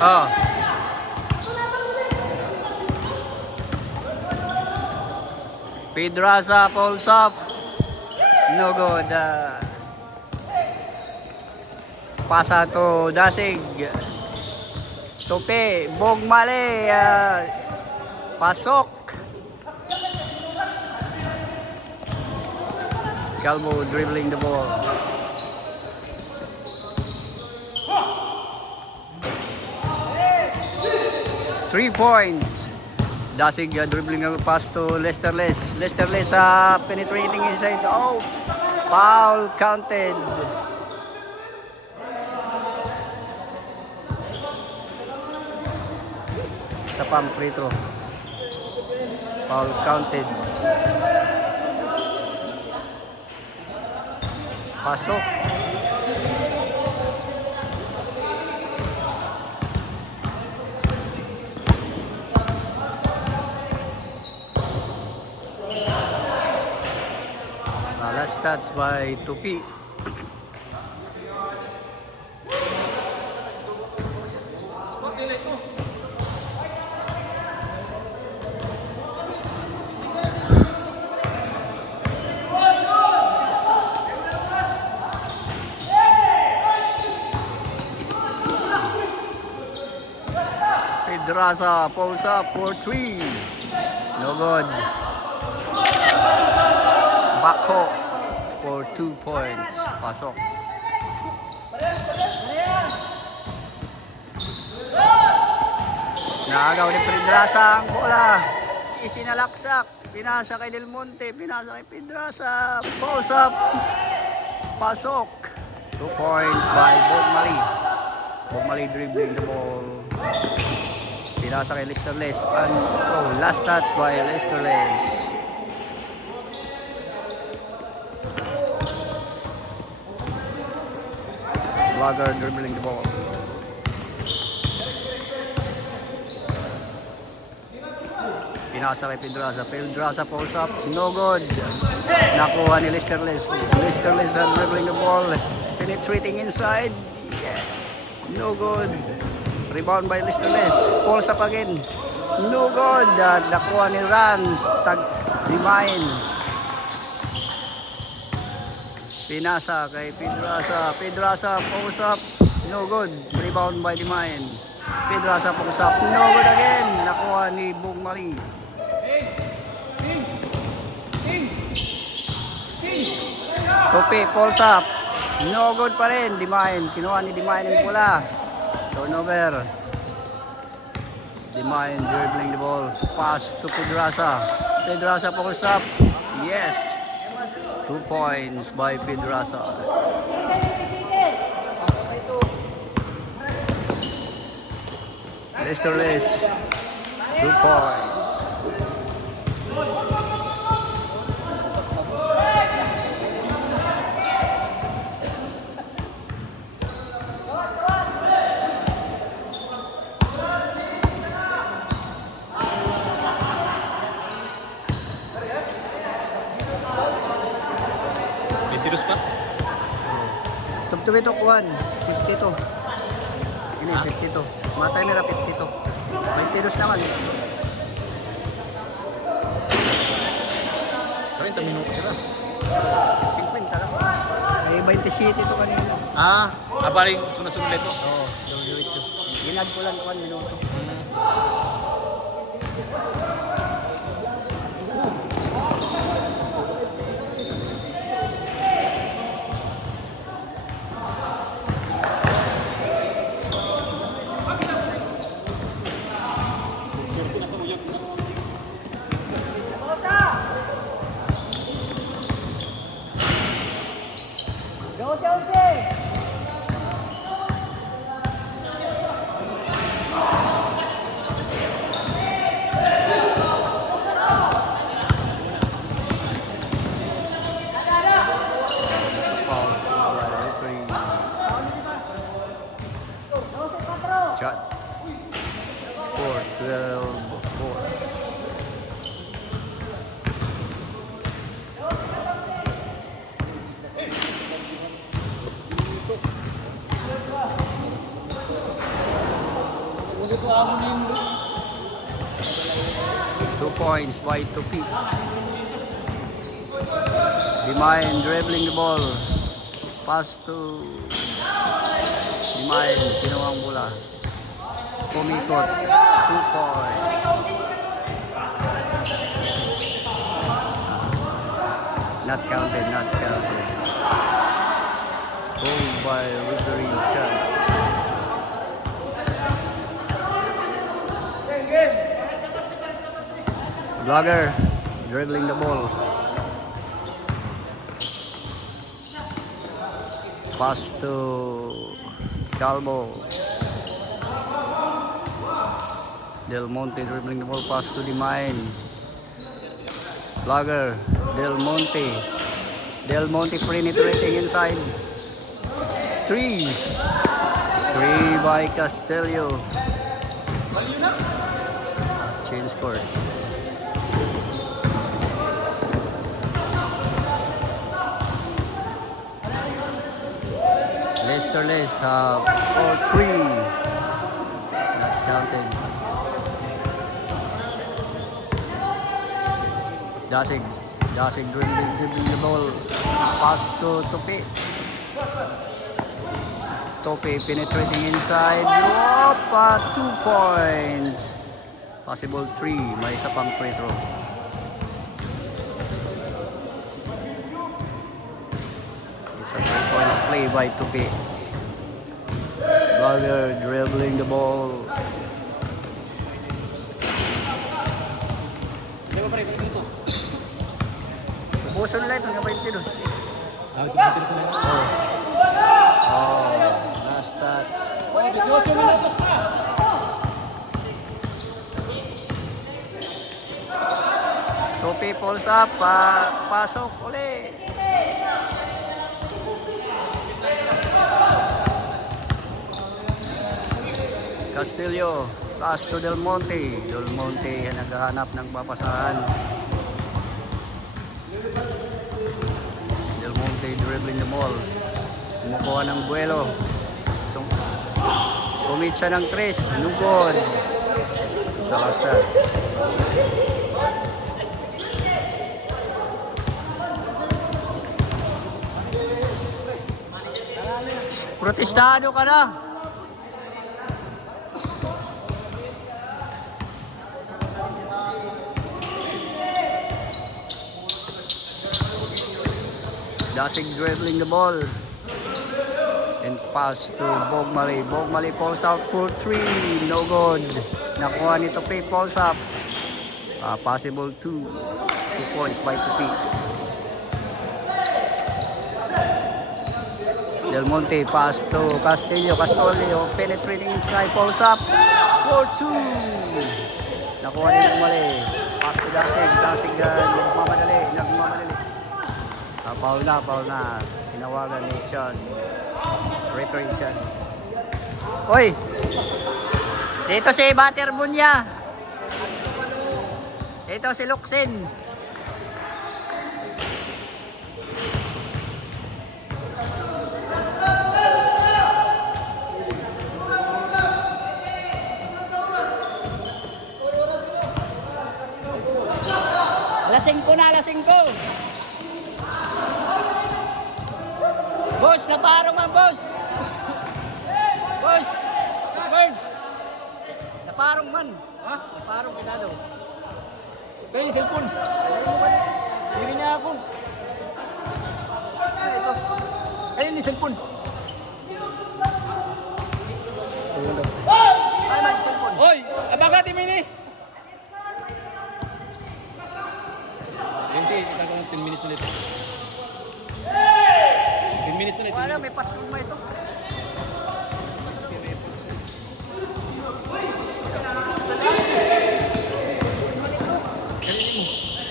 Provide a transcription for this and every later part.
Oh. Pedraza pulls up. No good. Pasa to Dasig. Sope. Bogmale. Pasok. Calvo dribbling the ball. Three points. Dasig dribbling a pass to Lesterles. Lesterles penetrating inside. Oh, foul counted. Sa pang free throw. Foul counted. Pasok. Last stats by Tupi. Pedraza pulls up for 3. No good. Bako for 2 points. Pasok. Naagaw ni Pedraza ang bola. Isinalaksak. Pinasa kay Del Monte. Pinasa kay Pedraza. Pulls up. Pasok. 2 points by Bogmali. Bogmali dribbling the ball. Pinasa kay Lesterles. And last touch by Lesterles. Vlogger dribbling the ball. Pinasa kay Pedraza. Pedraza pulls up. No good. Nakuha ni Lesterles. Lesterles dribbling the ball. Penetrating inside. Yeah. No good. Rebound by Lesterles. Pulls up again. No good. Nakuha ni Rans. Tag-remind. Pinasa kay Pedraza. Pedraza pulls up. No good. Rebound by Dimain. Pedraza pulls up. No good again. Nakuha ni Bogmali. Topi pulls up. No good pa rin. Dimain. Kinuha ni Dimain ang pula. Turnover. Dimain dribbling the ball. Pass to Pedraza. Pedraza pulls up. Yes. 2 points by Pedraza. Lesterles. 2 points. Terus pa? Tugtugin ito kuhan. 52. Ini 52. Matay nila 52. 22 naman. 30 minutos sila. 50 lang. Ay 27 ito kanina. Abaling sunod-sunod ito. Oo, ito. Ginag ko lang 1 minuto. Shot. Score 12-4. 2 points by Tupi. Dimain dribbling the ball. Pass to Dimain, sinuwang bola. Pumikot. 2 points. Not counted, not counted. Goal by Ribery Chan. Vlogger dribbling the ball. Pass to Calvo. Del Monte dribbling the ball. Pass to Dimain. Vlogger Del Monte. Del Monte penetrating inside. 3 by Castillo. Change score. Lesterless have 4-3. Not counting. Dasig dribbling the ball. Pass to Tope. Tope penetrating inside. Opa, 2 points. Possible 3. May isa pang free throw. It's a 3 points play by Tope. Vlogger dribbling the ball. Puso nila ito, nga 22. Oh, last touch. 18 minutos pa. Tope pulls up, pasok uli. Castillo, pass to Del Monte. Del Monte naghahanap ng papasahan. Del Monte dribbling the ball. Kumukuha ng buwelo. So, kumit siya ng 3. No good. Sa last touch. Protestado ka na. Dasig dribbling the ball. And pass to Bogmali. Bogmali falls out for 3. No good. Nakuha ni Tope, falls up. Possible 2 points by Tope. Del Monte pass to Castillo. Castillo penetrating inside, falls up for 2. Nakuha ni Bogmali. Pass to Dasig. Dasig nagmamadali. Foul na. Tinawagan ni Chan. Referee Chan. Hoy! Dito si Bater Bunya. Dito si Luxin. Alas 5 na, alas 5. Boss, naparong man, boss. Boss. Naparong man. Ha? Naparong kinado. Kaya yung cellphone. Hindi niya ako. Ito. Kaya yung cellphone. Ay, may cellphone. Oy! Abagati mo ini! Hindi, talagang 10 minutes na dito. 10 minutes na dito. Wala, may pasuma ito.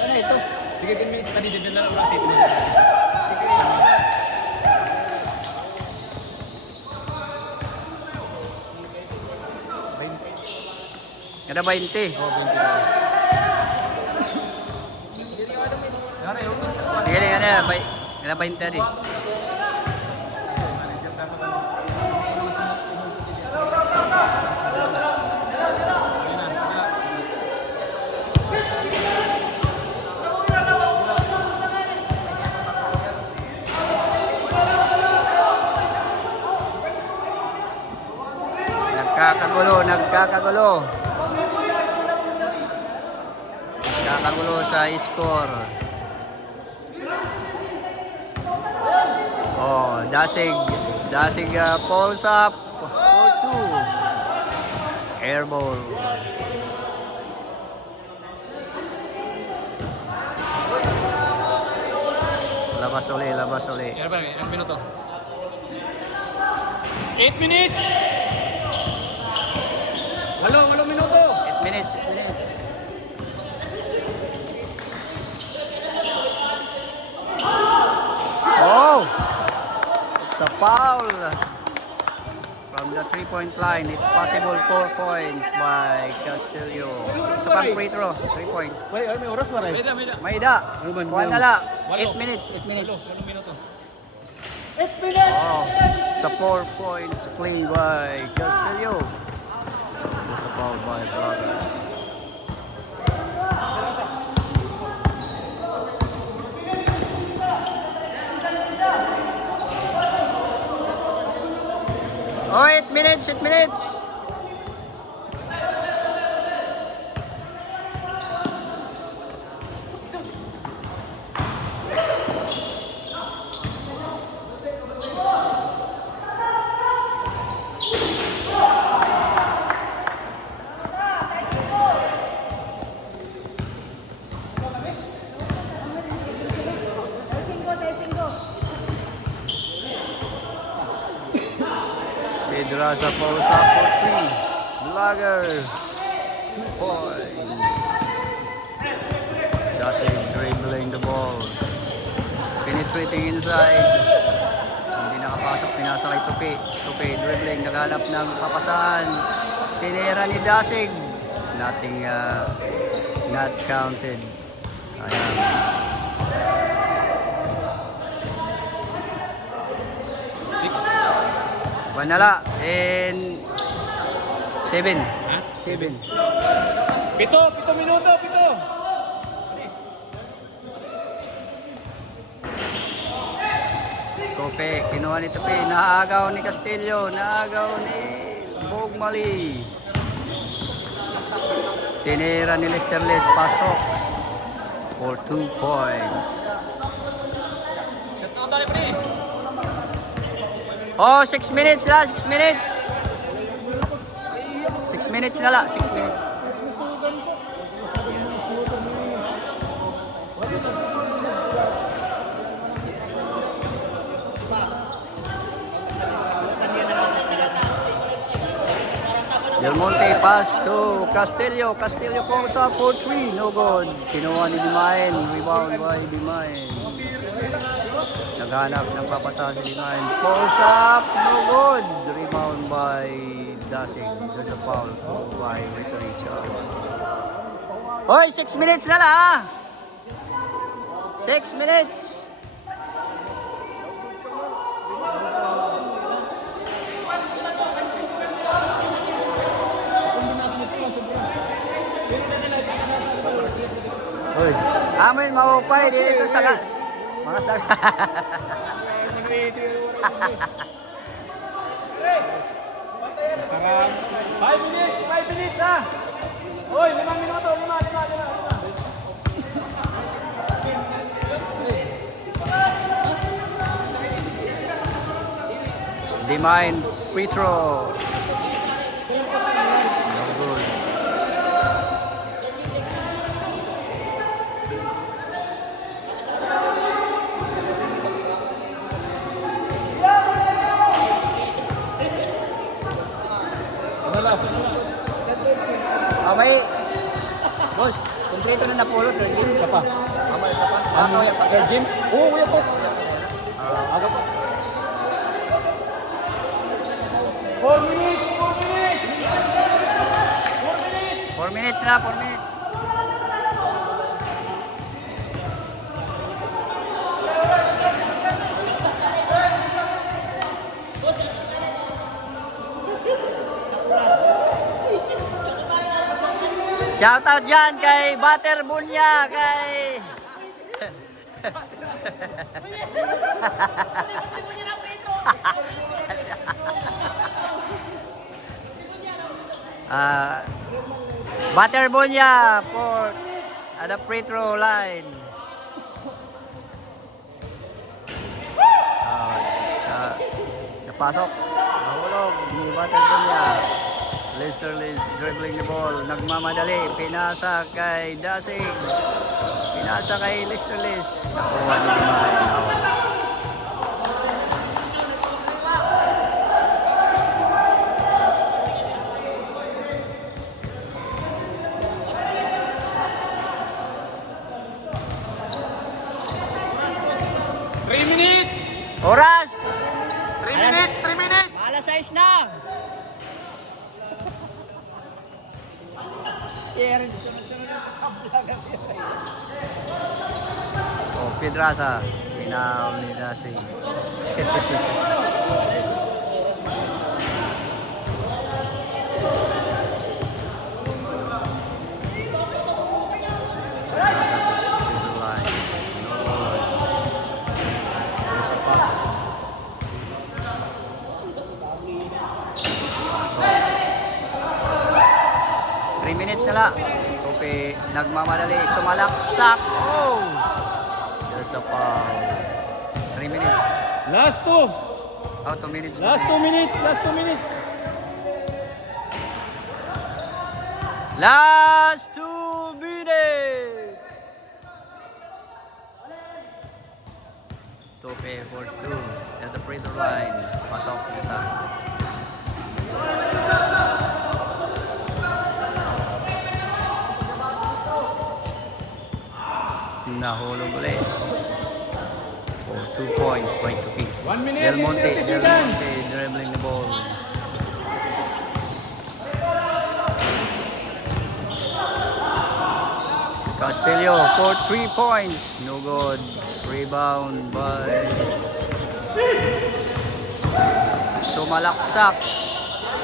Ano ito? Sige, 10 minutes. Tadi din lang ako sa ito. Kada 20. Oh, 20. Kada 20 tadi. Nagkakagulo. Nagkakagulo sa score. Oh, Dasig pulls up for 2. Air ball. Labas uli. Kaya ba, ilang minuto? 8 minutes! Walo minuto! 8 minutes. Oh! It's a foul. From the 3-point line, it's possible 4 points by Castillo. Sa pang free throw, 3 points. May oras ba rin? Meda. Maida, Ano ba, kuha na lang. Walo. 8 minutes. 8 minuto. Oh, sa 4 points play by Castillo. It's a foul by Braga. Oh, 8 minutes. Pedraza pulls up for 3. Blogger, 2 points. Dasig dribbling the ball. Penetrating inside. Hindi nakapasok, pinasa kay Tupi. Tupi dribbling, naghanap ng papasahan. Tinira ni Dasig. Nothing, not counted. Sayang. Six. Manala in 7. Ha? 7. 7 minuto. Kope, kinuha ni Tupi. Naagaw ni Castillo. Naagaw ni Bogmali. Tinira ni Listerles. Pasok for 2 points. Shut out tayo pa rin. Oh, 6 minutes na. 6 minutes. 6 minutes na lang. 6 minutes. Del Monte pass to Castillo. Castillo pulls up for 3. No good. Kinuha ni Dimain. Rebound by Dimain. Naghanap ng papasa si Dimain. Pulls up. No good. Rebound by Dasig. There's a foul by Richard. Hoy, 6 minutes na lang ha. 6 minutes. Hoy, amin maupay dito sa mga sa 5 minutes ha! Hoy, 5 minuto, 5. Dimain free throw. No good. May boss, kumpleto na napulot. Third game. Isa pa. Isa pa. Third game? Oo, kuya po. Aga pa. 4 minutes! 4 minutes na, 4 minutes. Shoutout dyan kay Butter Bunya, kay... Baterbonia for the free throw line. Napasok. Nahulog ni Baterbonia. Lester Liz dribbling the ball. Nagmamadali. Pinasa kay Dasig. Pinasa kay Lester Liz. Nakuha ni Dimayan. 3 minutes! Oras! 3 minutes! 3 minutes! Alas 6 na! Oh, Pedraza. Pinaw ni Dasig. Minutes na lang. Okay, nagmamadali, sumalaksak. Oh! There's a foul. 3 minutes. Last 2. Oh, 2 minutes. Last 2 minutes. Last 2 minutes. Last 2 minutes. Tope for 2. There's the free throw line. Pasok na sa nahulog ulit. For 2 points by Tupi. 1 minute. Del Monte 30 seconds. dribbling the ball. Castillo for 3 points. No good. Rebound by Sumalaksak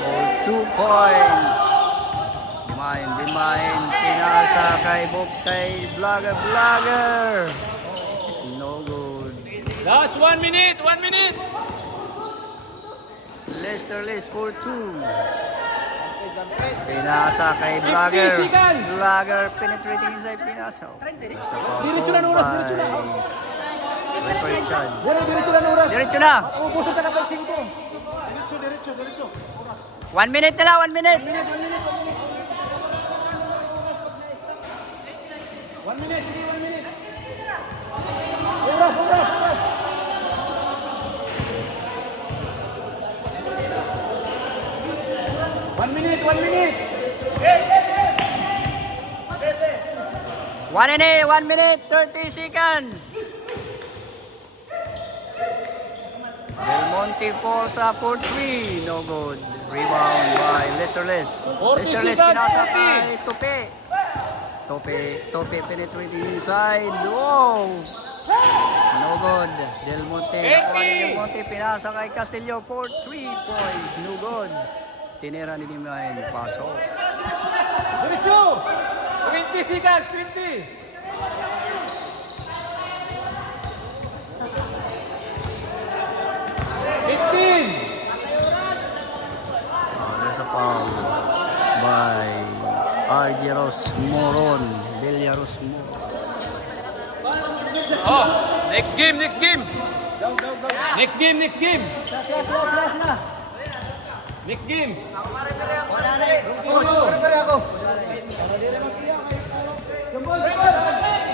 for 2 points. Dimain, pinasa kay Vlogger. No good. Last 1 minute! 1 minute! Lester Liz for 2. Pinasa kay Vlogger. 50 seconds. Vlogger penetrating inside pinasa. Diretso na oras, diretso na. Diretso na oras. Diretso na. Ubusan ka na pa 5. 1 minute na lang, 1 minute. 1 minute, sige, 1 minute. Oras. 1 minute. 1 minute, 30 seconds. Del Monte falls up for 3. No good. Rebound by Lester Liz. 40 Lester Liz seconds, pinasa 40. kay Tope penetrating inside. Wow! No good. Del Monte. Nakuha ni Del Monte. Pinasa kay Castillo for 3 points. No good. Tinira ni Dimayan. Pasok. Diretso. 20 seconds, 20. 15. There's a foul by RJ Rosmoron. Villarosmoron. Oh! Next game! Next game! Next game! Next game! Wala na eh.